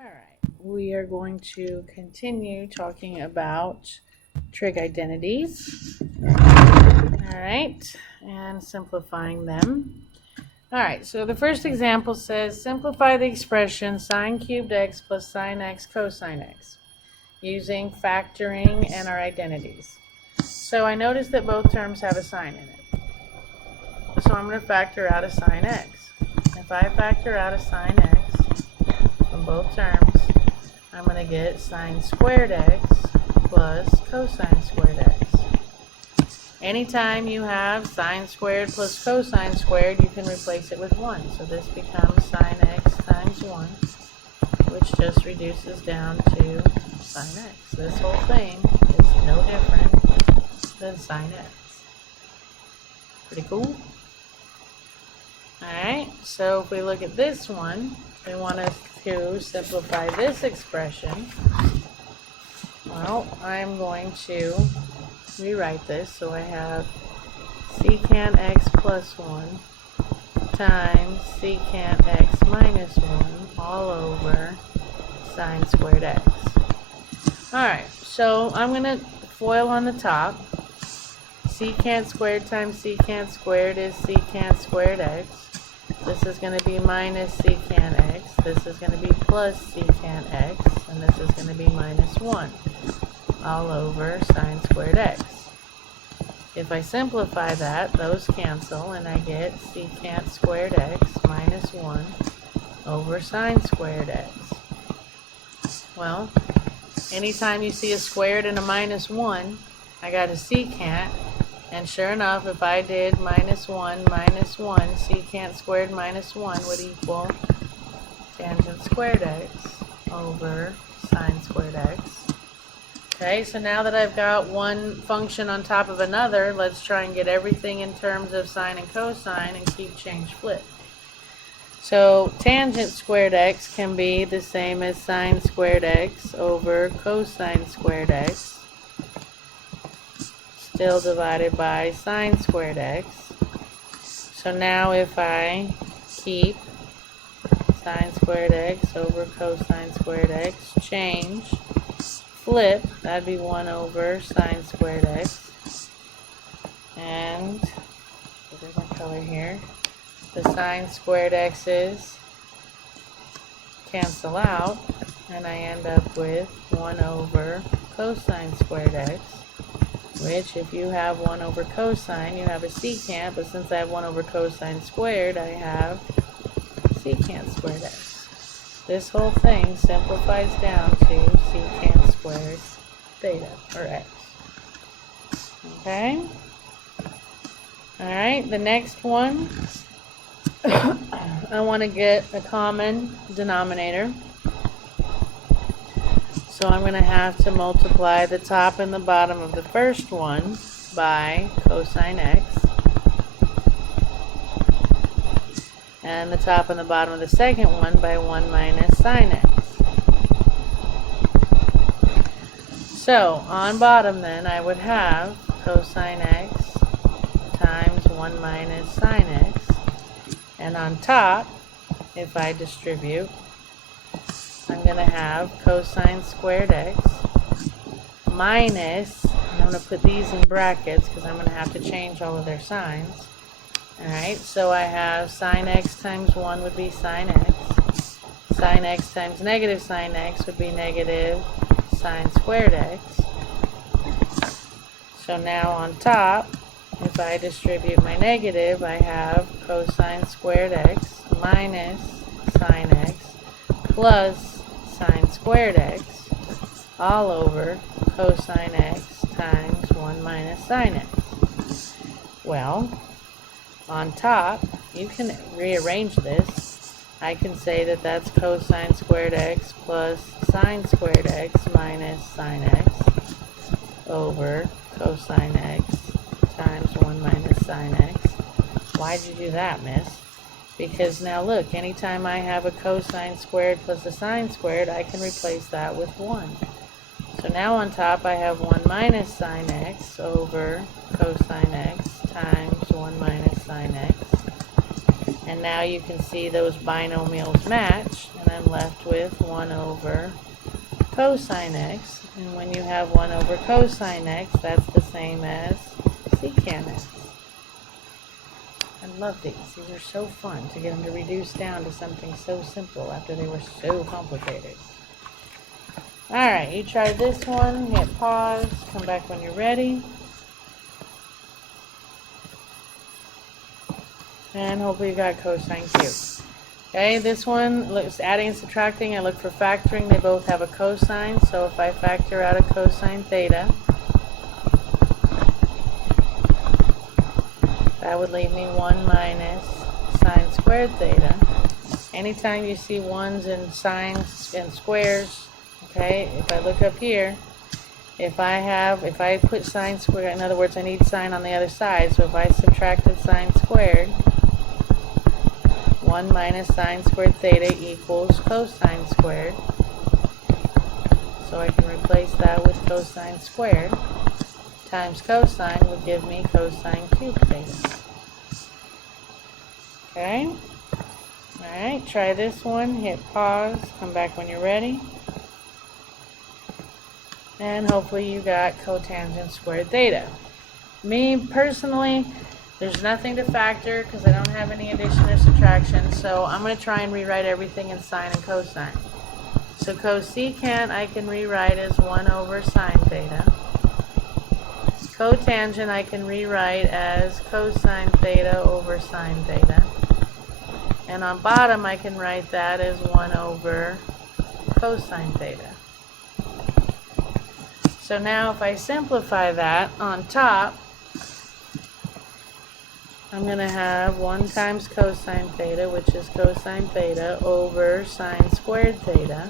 Alright, we are going to continue talking about trig identities. Alright, and simplifying them. Alright, so the first example says simplify the expression sine cubed x plus sine x cosine x using factoring and our identities. So I noticed that both terms have a sign in it. So I'm going to factor out a sine x. If I factor out a sine x from both terms, I'm going to get sine squared x plus cosine squared x. Anytime you have sine squared plus cosine squared, you can replace it with 1. So this becomes sine x times 1, which just reduces down to sine x. This whole thing is no different than sine x. Pretty cool? Alright, so if we look at this one, we want to simplify this expression. Well, I'm going to rewrite this so I have secant x plus 1 times secant x minus 1 all over sine squared x. Alright, so I'm going to FOIL on the top. Secant squared times secant squared is secant squared x. This is going to be minus secant x. This is going to be plus secant x. And this is going to be minus 1 all over sine squared x. If I simplify that, those cancel and I get secant squared x minus 1 over sine squared x. Well, anytime you see a squared and a minus 1, I got a secant. And sure enough, if I did minus 1, secant squared minus 1 would equal tangent squared x over sine squared x. Okay, so now that I've got one function on top of another, let's try and get everything in terms of sine and cosine and keep change flip. So tangent squared x can be the same as sine squared x over cosine squared x. Still divided by sine squared x. So now if I keep sine squared x over cosine squared x, change, flip, that'd be 1 over sine squared x. And a different color here. The sine squared x's cancel out, and I end up with 1 over cosine squared x. Which, if you have 1 over cosine, you have a secant, but since I have 1 over cosine squared, I have secant squared x. This whole thing simplifies down to secant squared theta, or x. Okay? Alright, the next one, I want to get a common denominator. So I'm going to have to multiply the top and the bottom of the first one by cosine x. And the top and the bottom of the second one by 1 minus sine x. So on bottom then I would have cosine x times 1 minus sine x. And on top, if I distribute, I'm going to have cosine squared x minus, I'm going to put these in brackets because I'm going to have to change all of their signs. Alright, so I have sine x times 1 would be sine x. Sine x times negative sine x would be negative sine squared x. So now on top, if I distribute my negative, I have cosine squared x minus sine x plus sine squared x all over cosine x times 1 minus sine x. Well, on top, you can rearrange this. I can say that that's cosine squared x plus sine squared x minus sine x over cosine x times 1 minus sine x. Why'd you do that, miss? Because now look, anytime I have a cosine squared plus a sine squared, I can replace that with 1. So now on top I have 1 minus sine x over cosine x times 1 minus sine x. And now you can see those binomials match, and I'm left with 1 over cosine x. And when you have 1 over cosine x, that's the same as secant x. I love these. These are so fun to get them to reduce down to something so simple after they were so complicated. Alright, you try this one, hit pause, come back when you're ready. And hopefully you got cosine cubed. Okay, this one looks adding and subtracting. I look for factoring. They both have a cosine, so if I factor out a cosine theta, that would leave me 1 minus sine squared theta. Anytime you see ones and sines and squares, okay, if I look up here, if I put sine squared, in other words, I need sine on the other side, so if I subtracted sine squared, 1 minus sine squared theta equals cosine squared. So I can replace that with cosine squared times cosine would give me cosine cubed theta. Okay? Alright, try this one, hit pause, come back when you're ready. And hopefully you got cotangent squared theta. Me personally, there's nothing to factor because I don't have any addition or subtraction, so I'm going to try and rewrite everything in sine and cosine. So cosecant I can rewrite as 1 over sine theta. Cotangent I can rewrite as cosine theta over sine theta. And on bottom I can write that as 1 over cosine theta. So now if I simplify that on top, I'm going to have 1 times cosine theta, which is cosine theta, over sine squared theta,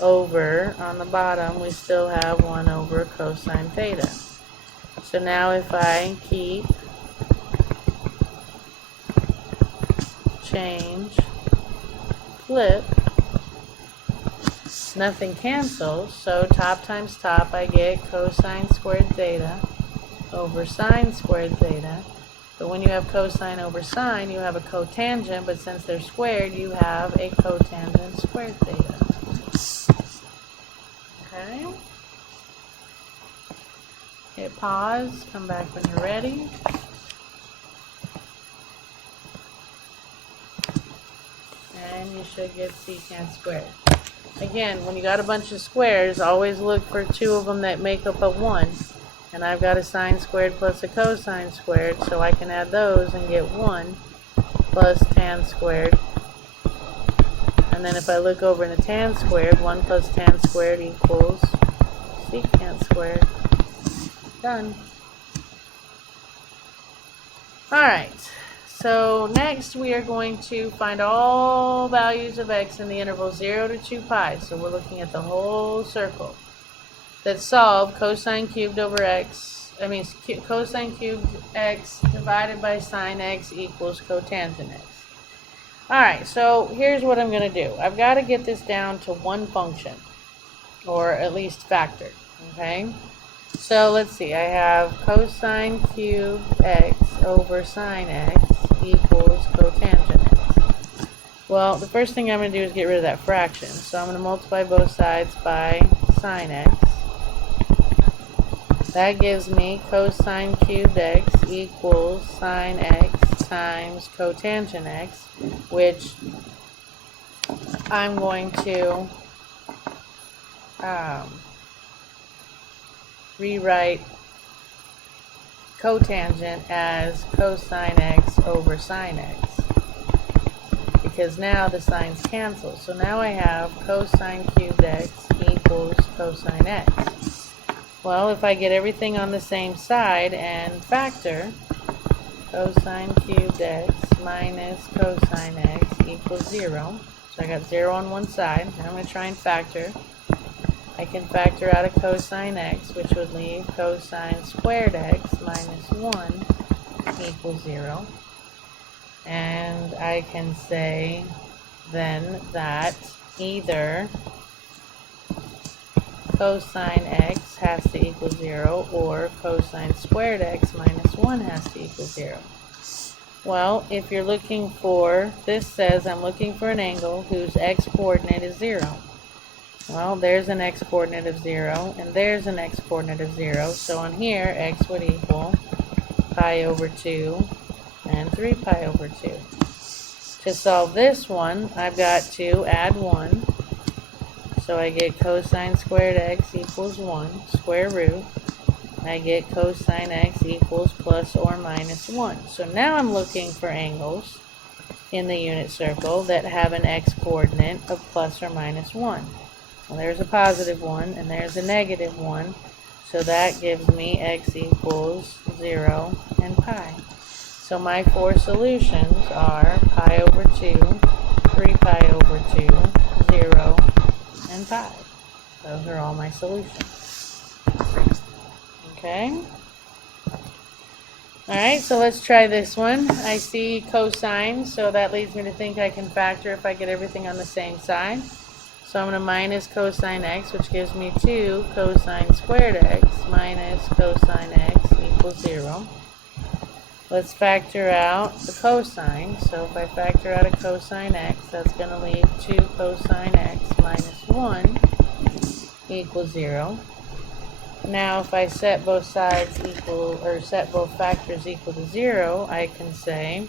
over, on the bottom, we still have 1 over cosine theta. So now if I keep, change, flip, nothing cancels, so top times top, I get cosine squared theta over sine squared theta. But when you have cosine over sine, you have a cotangent, but since they're squared, you have a cotangent squared theta. Okay? Hit pause, come back when you're ready. And you should get secant squared. Again, when you got a bunch of squares, always look for 2 of them that make up a 1. And I've got a sine squared plus a cosine squared, so I can add those and get 1 plus tan squared. And then if I look over in the tan squared, 1 plus tan squared equals secant squared. Done. Alright, so next we are going to find all values of x in the interval 0 to 2 pi. So we're looking at the whole circle. That solve cosine cubed over x, cosine cubed x divided by sine x equals cotangent x. Alright, so here's what I'm going to do. I've got to get this down to one function, or at least factor, okay? So let's see, I have cosine cubed x over sine x equals cotangent x. Well, the first thing I'm going to do is get rid of that fraction. So I'm going to multiply both sides by sine x. That gives me cosine cubed x equals sine x times cotangent x, which I'm going to rewrite cotangent as cosine x over sine x, because now the signs cancel. So now I have cosine cubed x equals cosine x. Well, if I get everything on the same side and factor, cosine cubed x minus cosine x equals 0. So I got 0 on one side. Now I'm going to try and factor. I can factor out a cosine x, which would leave cosine squared x minus 1 equals 0. And I can say then that either cosine x has to equal 0 or cosine squared x minus 1 has to equal 0. Well, if you're looking for, this says I'm looking for an angle whose x-coordinate is 0. Well, there's an x-coordinate of 0, and there's an x-coordinate of 0. So on here, x would equal pi over 2 and 3 pi over 2. To solve this one, I've got to add 1. So I get cosine squared x equals 1, square root. I get cosine x equals plus or minus 1. So now I'm looking for angles in the unit circle that have an x-coordinate of plus or minus 1. Well, there's a positive 1 and there's a negative 1. So that gives me x equals 0 and pi. So my four solutions are pi over 2, 3 pi over 2, 0, and pi. Those are all my solutions. Okay. Alright, so let's try this one. I see cosine, so that leads me to think I can factor if I get everything on the same side. So I'm going to minus cosine x, which gives me 2 cosine squared x minus cosine x equals 0. Let's factor out the cosine. So if I factor out a cosine x, that's going to leave 2 cosine x minus 1 equals 0. Now if I set both sides equal, or set both factors equal to 0, I can say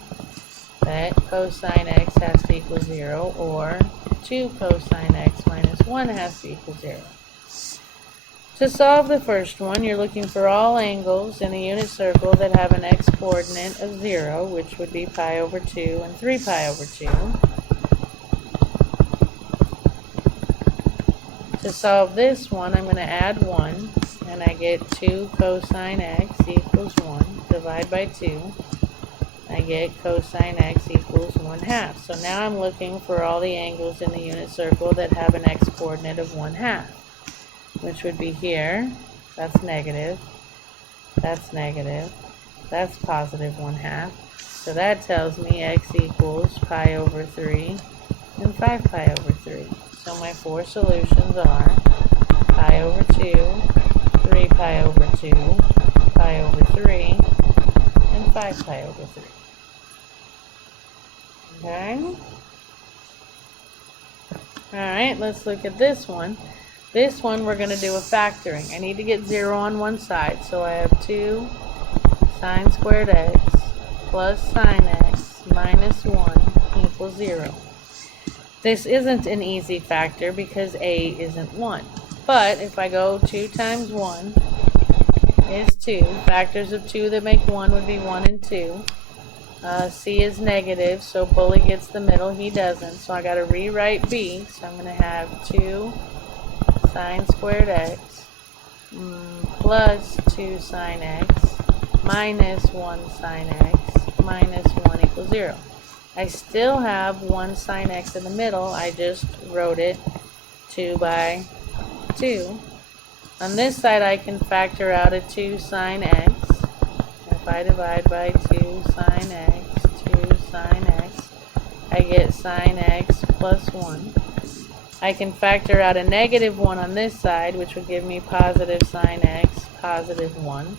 that cosine x has to equal 0, or 2 cosine x minus 1 has to equal 0. To solve the first one, you're looking for all angles in a unit circle that have an x-coordinate of 0, which would be pi over 2 and 3 pi over 2. To solve this one, I'm going to add 1, and I get 2 cosine x equals 1. Divide by 2. I get cosine x equals 1/2. So now I'm looking for all the angles in the unit circle that have an x-coordinate of 1/2, which would be here. That's negative. That's negative. That's positive 1/2. So that tells me x equals pi over 3 and 5 pi over 3. So my four solutions are pi over 2, 3 pi over 2, pi over 3, and 5 pi over 3. Okay? Alright, let's look at this one. This one we're going to do a factoring. I need to get 0 on one side, so I have 2 sine squared x plus sine x minus 1 equals 0. This isn't an easy factor because a isn't 1. But if I go 2 times 1 is 2. Factors of 2 that make 1 would be 1 and 2. C is negative, so Bully gets the middle. He doesn't. So I got to rewrite B. So I'm going to have 2 sine squared x plus 2 sine x minus 1 sine x minus 1 equals 0. I still have 1 sine x in the middle. I just wrote it 2 by 2. On this side I can factor out a 2 sine x. If I divide by 2 sine x, 2 sine x, I get sine x plus 1. I can factor out a negative 1 on this side, which would give me positive sine x, positive 1.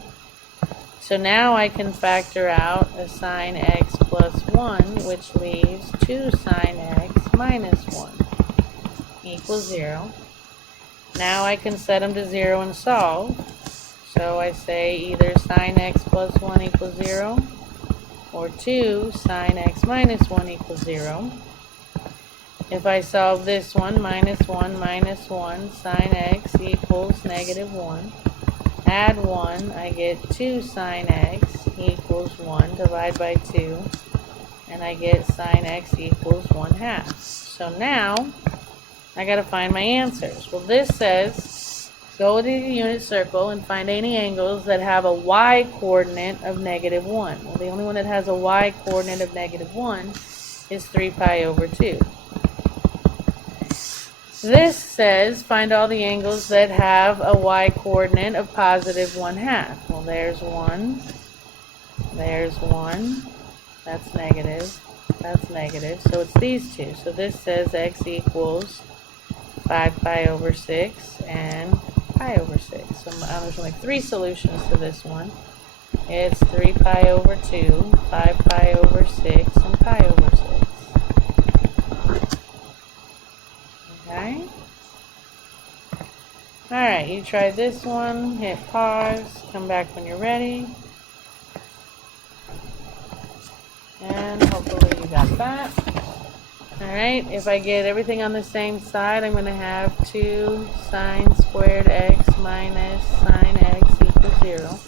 So now I can factor out a sine x plus 1, which leaves 2 sine x minus 1 equals 0. Now I can set them to 0 and solve. So I say either sine x plus 1 equals 0, or 2 sine x minus 1 equals 0. If I solve this one, minus 1, sine x equals negative 1. Add 1, I get 2 sine x equals 1. Divide by 2, and I get sine x equals 1/2. So now, I got to find my answers. Well, this says, go to the unit circle and find any angles that have a y-coordinate of negative 1. Well, the only one that has a y-coordinate of negative 1 is 3 pi over 2. This says, find all the angles that have a y-coordinate of positive 1/2. Well, there's 1. There's 1. That's negative. That's negative. So it's these two. So this says x equals 5 pi over 6 and pi over 6. So there's only 3 solutions to this one. It's 3 pi over 2, 5 pi over 6, and pi over 6. Okay? Alright, you try this one, hit pause, come back when you're ready. And hopefully you got that. Alright, if I get everything on the same side, I'm going to have 2 sine squared x minus sine x equals 0.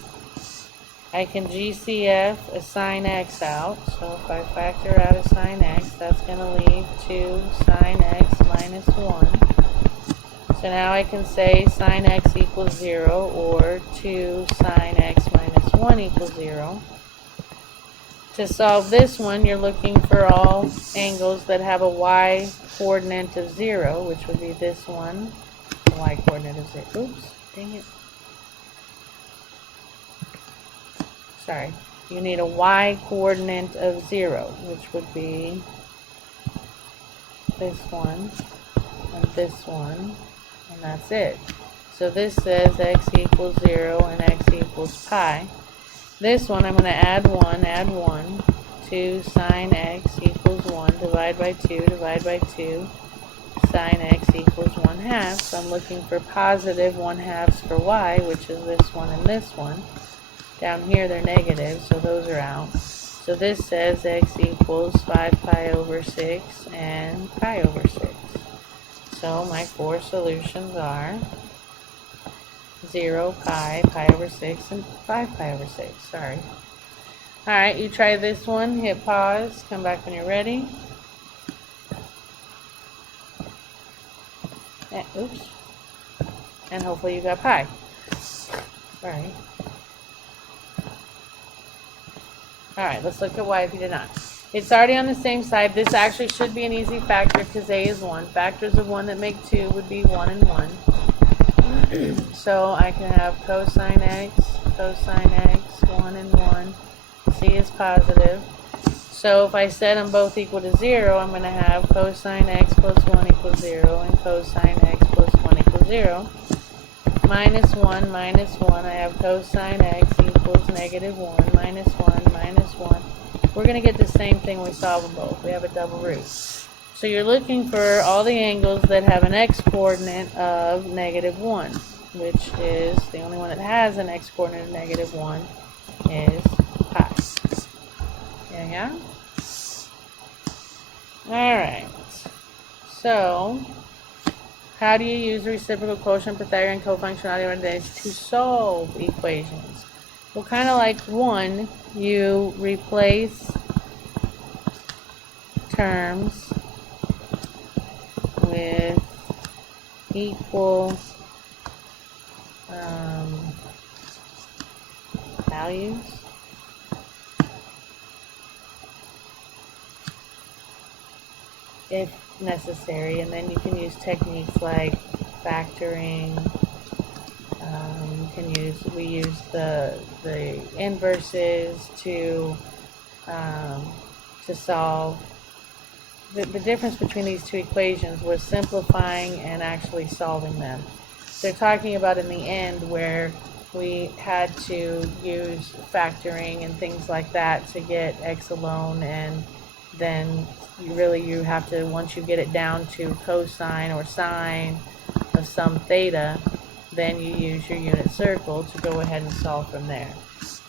I can GCF a sine x out, so if I factor out a sine x, that's going to leave 2 sine x minus 1. So now I can say sine x equals 0, or 2 sine x minus 1 equals 0. To solve this one, you're looking for all angles that have a y coordinate of 0, which would be this one, the y coordinate of 0. Oops, dang it. Sorry. You need a y coordinate of 0, which would be this one, and this one, and that's it. So this says x equals 0 and x equals pi. This one I'm going to add 1, 2 sine x equals 1, divide by 2, sine x equals 1/2. So I'm looking for positive 1/2 for y, which is this one and this one. Down here they're negative, so those are out. So this says x equals 5 pi over 6 and pi over 6. So my 4 solutions are 0, pi, pi over 6, and 5 pi over 6. Sorry. Alright, you try this one, hit pause, come back when you're ready. Oops. And hopefully you got pi. Sorry. Alright, let's look at y if you did not. It's already on the same side. This actually should be an easy factor because a is 1. Factors of 1 that make 2 would be 1 and 1. So I can have cosine x, 1 and 1. C is positive. So if I set them both equal to 0, I'm going to have cosine x plus 1 equals 0 and cosine x plus 1 equals 0. Minus 1, I have cosine x equals negative 1, minus 1, minus 1. We're going to get the same thing when we solve them both. We have a double root. So you're looking for all the angles that have an x-coordinate of negative 1, which is the only one that has an x-coordinate of negative 1 is pi. Yeah? Alright. So, how do you use the reciprocal quotient, Pythagorean cofunctionality of identities to solve equations? Well, kind of like 1, you replace terms with equal values. If necessary, and then you can use techniques like factoring. We use the inverses to solve. The difference between these two equations was simplifying and actually solving them. They're talking about in the end where we had to use factoring and things like that to get x alone, and then you have to, once you get it down to cosine or sine of some theta, then you use your unit circle to go ahead and solve from there.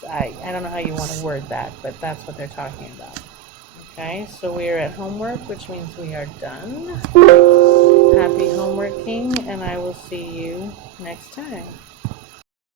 I don't know how you want to word that, but that's what they're talking about. Okay, so we are at homework, which means we are done. Happy homeworking, and I will see you next time.